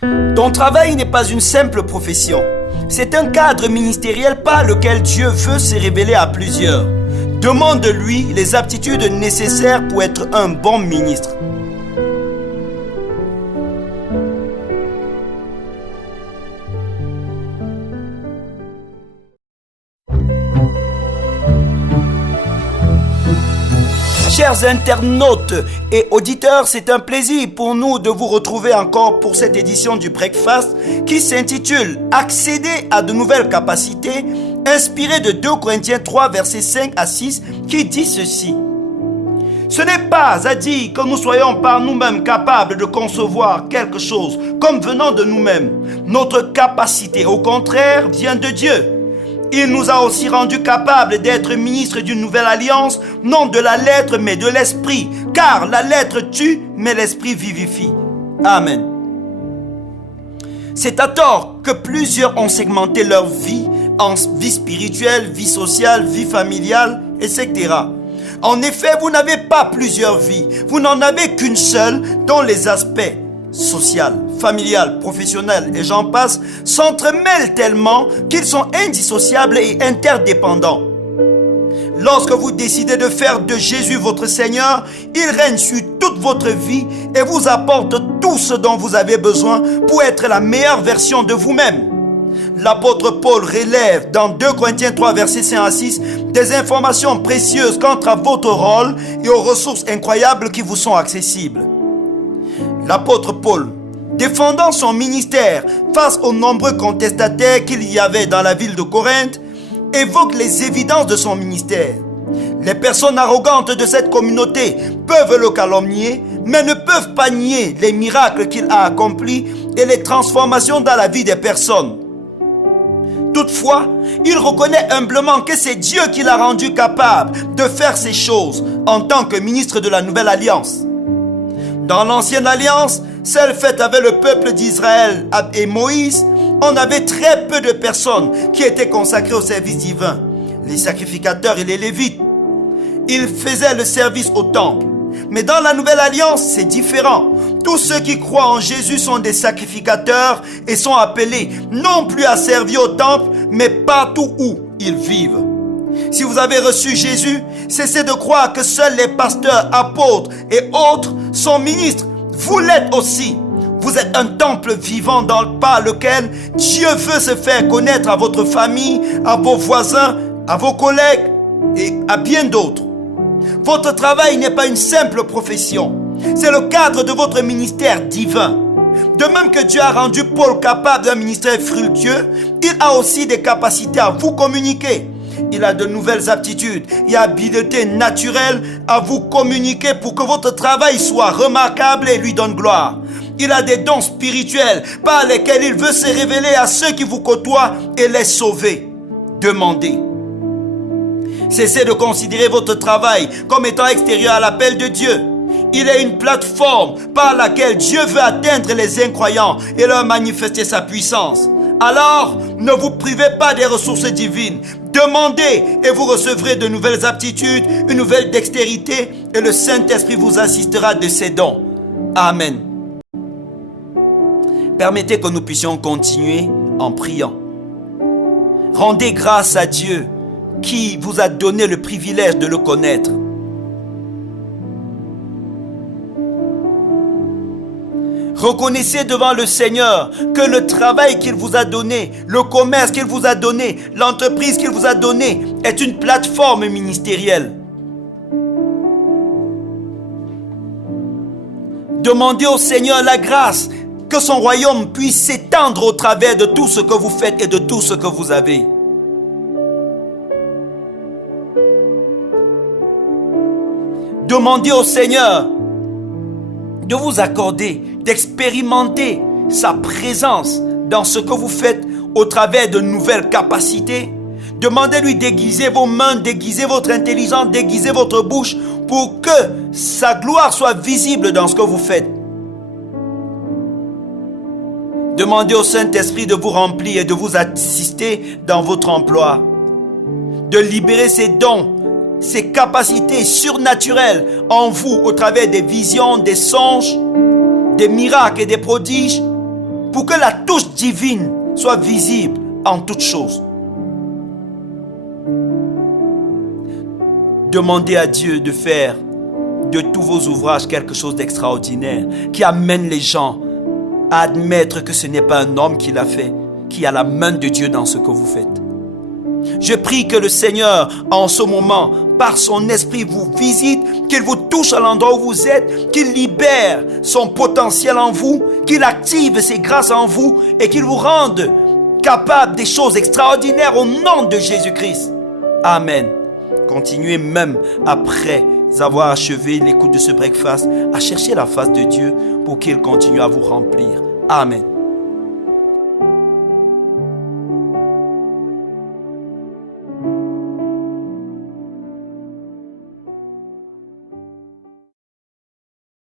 Ton travail n'est pas une simple profession. C'est un cadre ministériel par lequel Dieu veut se révéler à plusieurs. Demande de lui les aptitudes nécessaires pour être un bon ministre. Chers internautes et auditeurs, c'est un plaisir pour nous de vous retrouver encore pour cette édition du Breakfast qui s'intitule « Accéder à de nouvelles capacités » inspiré de 2 Corinthiens 3 versets 5 à 6 qui dit ceci. Ce n'est pas à dire que nous soyons par nous-mêmes capables de concevoir quelque chose comme venant de nous-mêmes. Notre capacité, au contraire, vient de Dieu. Il nous a aussi rendus capables d'être ministres d'une nouvelle alliance, non de la lettre mais de l'esprit, car la lettre tue, mais l'esprit vivifie. Amen. C'est à tort que plusieurs ont segmenté leur vie en vie spirituelle, vie sociale, vie familiale, etc. En effet, vous n'avez pas plusieurs vies, vous n'en avez qu'une seule dont les aspects social, familial, professionnel et j'en passe s'entremêlent tellement qu'ils sont indissociables et interdépendants. Lorsque vous décidez de faire de Jésus votre Seigneur, il règne sur toute votre vie et vous apporte tout ce dont vous avez besoin pour être la meilleure version de vous-même. L'apôtre Paul relève dans 2 Corinthiens 3 versets 5 à 6 des informations précieuses quant à votre rôle et aux ressources incroyables qui vous sont accessibles. L'apôtre Paul, défendant son ministère face aux nombreux contestataires qu'il y avait dans la ville de Corinthe, évoque les évidences de son ministère. Les personnes arrogantes de cette communauté peuvent le calomnier, mais ne peuvent pas nier les miracles qu'il a accomplis et les transformations dans la vie des personnes. Toutefois, il reconnaît humblement que c'est Dieu qui l'a rendu capable de faire ces choses en tant que ministre de la Nouvelle Alliance. Dans l'ancienne alliance, celle faite avec le peuple d'Israël et Moïse, on avait très peu de personnes qui étaient consacrées au service divin, les sacrificateurs et les lévites. Ils faisaient le service au temple. Mais dans la nouvelle alliance, c'est différent. Tous ceux qui croient en Jésus sont des sacrificateurs et sont appelés non plus à servir au temple, mais partout où ils vivent. Si vous avez reçu Jésus, cessez de croire que seuls les pasteurs, apôtres et autres sont ministres. Vous l'êtes aussi. Vous êtes un temple vivant par lequel Dieu veut se faire connaître à votre famille, à vos voisins, à vos collègues et à bien d'autres. Votre travail n'est pas une simple profession. C'est le cadre de votre ministère divin. De même que Dieu a rendu Paul capable d'un ministère fructueux, il a aussi des capacités à vous communiquer. Il a de nouvelles aptitudes et habiletés naturelles à vous communiquer pour que votre travail soit remarquable et lui donne gloire. Il a des dons spirituels par lesquels il veut se révéler à ceux qui vous côtoient et les sauver. Demandez. Cessez de considérer votre travail comme étant extérieur à l'appel de Dieu. Il est une plateforme par laquelle Dieu veut atteindre les incroyants et leur manifester sa puissance. Alors, ne vous privez pas des ressources divines. Demandez et vous recevrez de nouvelles aptitudes, une nouvelle dextérité et le Saint-Esprit vous assistera de ses dons. Amen. Permettez que nous puissions continuer en priant. Rendez grâce à Dieu qui vous a donné le privilège de le connaître. Reconnaissez devant le Seigneur que le travail qu'il vous a donné, le commerce qu'il vous a donné, l'entreprise qu'il vous a donné est une plateforme ministérielle. Demandez au Seigneur la grâce que son royaume puisse s'étendre au travers de tout ce que vous faites et de tout ce que vous avez. Demandez au Seigneur de vous accorder, d'expérimenter sa présence dans ce que vous faites au travers de nouvelles capacités. Demandez-lui d'aiguiser vos mains, d'aiguiser votre intelligence, d'aiguiser votre bouche pour que sa gloire soit visible dans ce que vous faites. Demandez au Saint-Esprit de vous remplir et de vous assister dans votre emploi. De libérer ses dons, ses capacités surnaturelles en vous au travers des visions, des songes, des miracles et des prodiges pour que la touche divine soit visible en toutes choses. Demandez à Dieu de faire de tous vos ouvrages quelque chose d'extraordinaire qui amène les gens à admettre que ce n'est pas un homme qui l'a fait, qu'il y a la main de Dieu dans ce que vous faites. Je prie que le Seigneur, en ce moment, par son esprit, vous visite, qu'il vous touche à l'endroit où vous êtes, qu'il libère son potentiel en vous, qu'il active ses grâces en vous et qu'il vous rende capable des choses extraordinaires au nom de Jésus-Christ. Amen. Continuez même après avoir achevé l'écoute de ce breakfast à chercher la face de Dieu pour qu'il continue à vous remplir. Amen.